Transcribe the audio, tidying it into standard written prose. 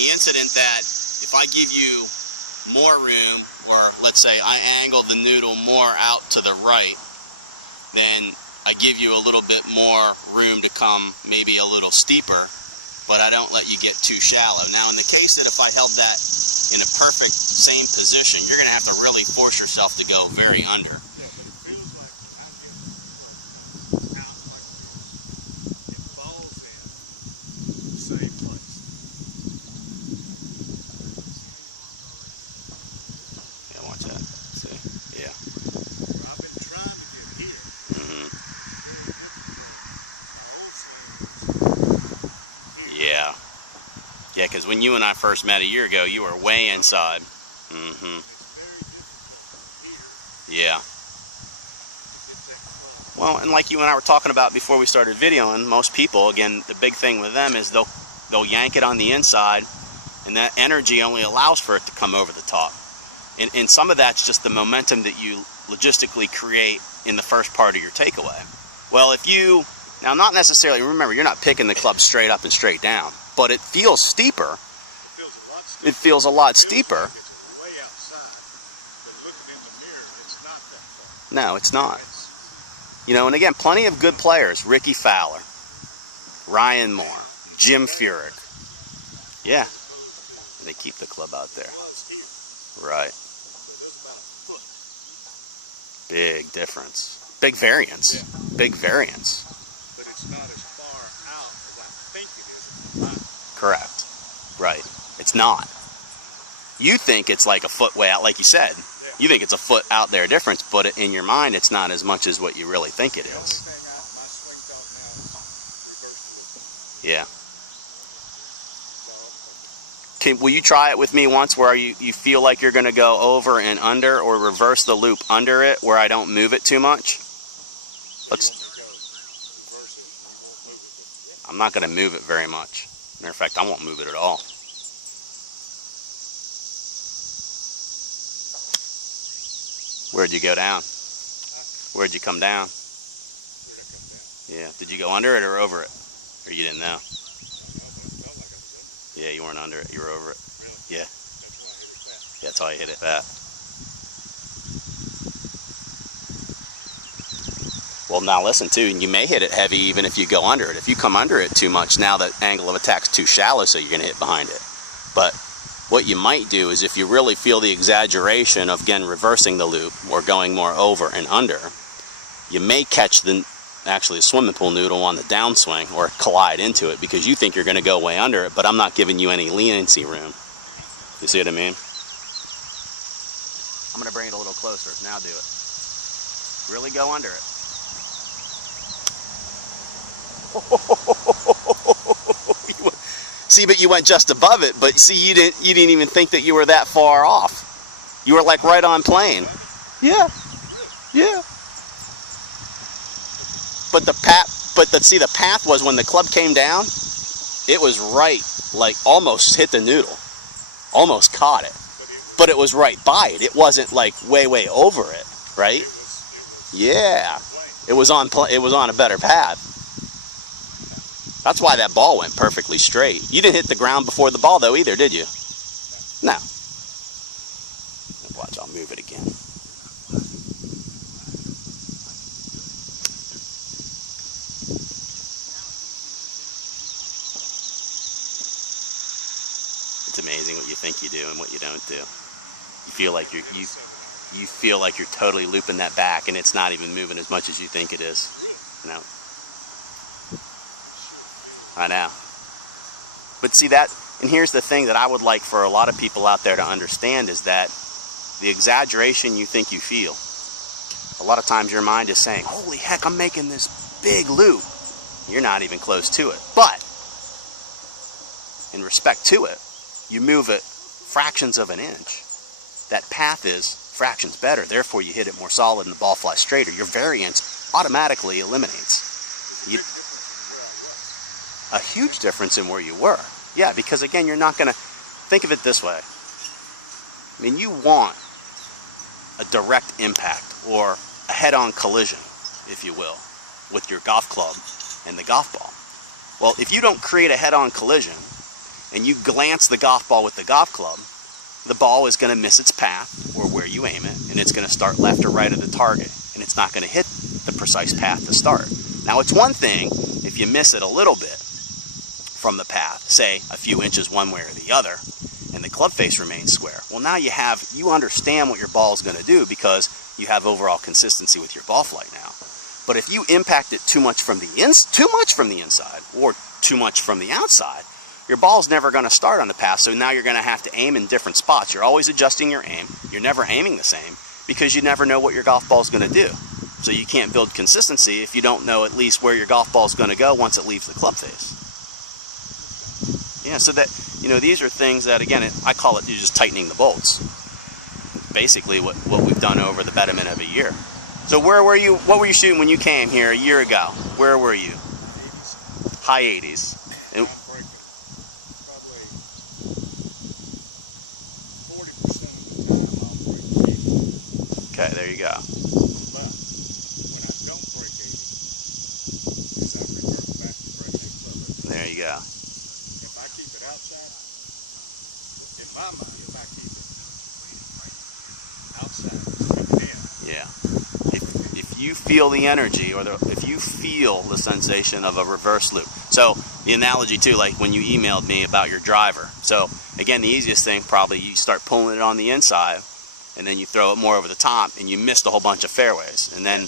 the incident that if I give you more room, or let's say I angle the noodle more out to the right, then I give you a little bit more room to come maybe a little steeper, but I don't let you get too shallow. Now in the case that if I held that in a perfect same position, you're going to have to really force yourself to go very under. Yeah, because when you and I first met a year ago, you were way inside. Yeah. Well, and like you and I were talking about before we started videoing, most people, again, the big thing with them is they'll yank it on the inside, and that energy only allows for it to come over the top. And some of that's just the momentum that you logistically create in the first part of your takeaway. Well, if you, now not necessarily, remember, you're not picking the club straight up and straight down, but it feels steeper. It feels a lot steeper. No, it's not. You know, and again, plenty of good players. Ricky Fowler, Ryan Moore, Jim Furyk. Yeah, they keep the club out there. Right. Big difference. Big variance. Big variance. But it's not as far out as I think it is. Correct. Right. It's not. You think it's like a foot way out, like you said. You think it's a foot out there difference, but in your mind, it's not as much as what you really think it is. Yeah. Will you try it with me once where you feel like you're going to go over and under, or reverse the loop under it where I don't move it too much? I'm not going to move it very much. Matter of fact, I won't move it at all. Where'd you go down? Where'd you come down? Yeah. Did you go under it or over it? Or you didn't know? Yeah, you weren't under it. You were over it. Yeah. That's why I hit it that. Well, now listen too, and you may hit it heavy even if you go under it. If you come under it too much, now the angle of attack's too shallow, so you're going to hit behind it. But what you might do is if you really feel the exaggeration of, again, reversing the loop or going more over and under, you may catch actually a swimming pool noodle on the downswing or collide into it because you think you're going to go way under it, but I'm not giving you any leniency room. You see what I mean? I'm going to bring it a little closer. Now do it. Really go under it. See, but you went just above it, but see, you didn't even think that you were that far off. You were like right on plane. Yeah. Yeah. But see, the path was when the club came down, it was right, like almost hit the noodle. Almost caught it. But it was right by it. It wasn't like way over it, right? Yeah. It was on a better path. That's why that ball went perfectly straight. You didn't hit the ground before the ball, though, either, did you? No. Watch, I'll move it again. It's amazing what you think you do and what you don't do. You feel like you feel like you're totally looping that back, and it's not even moving as much as you think it is. You know? I know. But see that, and here's the thing that I would like for a lot of people out there to understand is that the exaggeration you think you feel, a lot of times your mind is saying, holy heck, I'm making this big loop. You're not even close to it. But in respect to it, you move it fractions of an inch. That path is fractions better. Therefore, you hit it more solid and the ball flies straighter. Your variance automatically eliminates. A huge difference in where you were. Yeah, because again, you're not going to, think of it this way. I mean, you want a direct impact or a head-on collision, if you will, with your golf club and the golf ball. Well, if you don't create a head-on collision, and you glance the golf ball with the golf club, the ball is going to miss its path, or where you aim it, and it's going to start left or right of the target, and it's not going to hit the precise path to start. Now, it's one thing if you miss it a little bit from the path, say a few inches one way or the other, and the club face remains square. Well, now you understand what your ball is going to do because you have overall consistency with your ball flight now. But if you impact it too much from the inside or too much from the outside, your ball's never going to start on the path, so now you're going to have to aim in different spots. You're always adjusting your aim. You're never aiming the same because you never know what your golf ball's going to do. So you can't build consistency if you don't know at least where your golf ball's going to go once it leaves the club face. Yeah, so that, these are things that, again, I call it, you're just tightening the bolts. Basically what we've done over the betterment of a year. So where were you, what were you shooting when you came here a year ago? Where were you? 80s. High 80s. And, I'm breaking probably 40% of the time I'll break 80. okay, there you go. But when I don't break 80, it's I revert back to breaking it further. There you go. If I keep it outside, in my mind, if I keep it outside, keep it in. Yeah. If you feel the energy, or if you feel the sensation of a reverse loop. So the analogy too, like when you emailed me about your driver. So again, the easiest thing, probably you start pulling it on the inside, and then you throw it more over the top, and you missed a whole bunch of fairways. And then